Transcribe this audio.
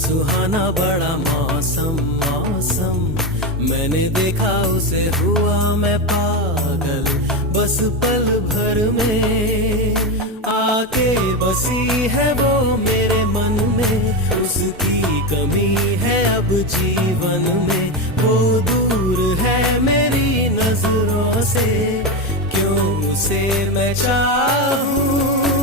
सुहाना बड़ा मौसम मौसम, मैंने देखा उसे हुआ मैं पागल, बस पल भर में आके बसी है वो मेरे मन में। उसकी कमी है अब जीवन में, वो दूर है मेरी नजरों से, क्यों उसे मैं चाहूं।